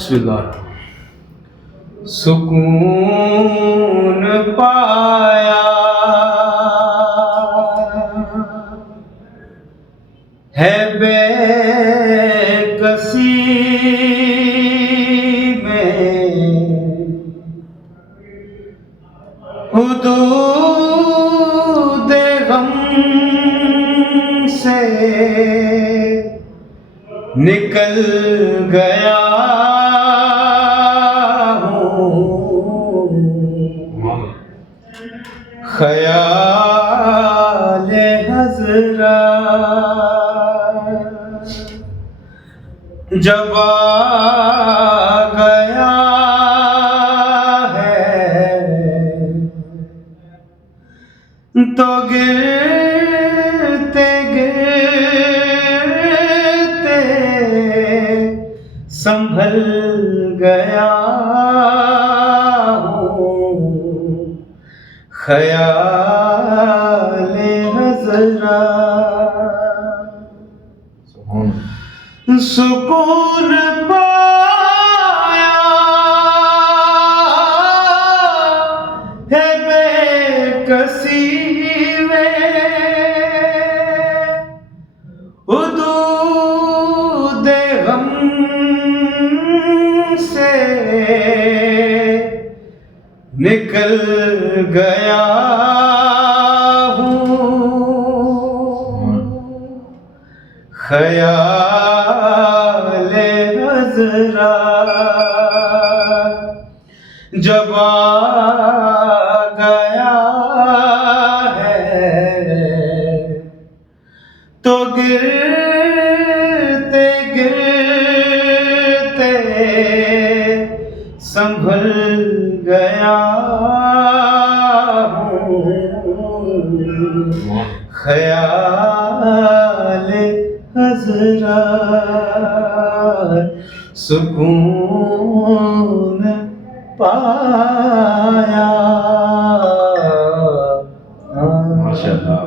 بسم اللہ. سکون پایا ہے بے کسی میں، حدود غم سے نکل گیا خیال حضرت جب آ گیا ہے تو گرتے گرتے سنبھل گیا خیال حضرت. سکون پایا ہے بے کسی میں، حدود غم سے نکل گیا ہوں خیال حضرت جب آ گیا ہے تو گرتے گرتے سنبھل گیا خیال حضرت سکون پایا. ماشاءاللہ.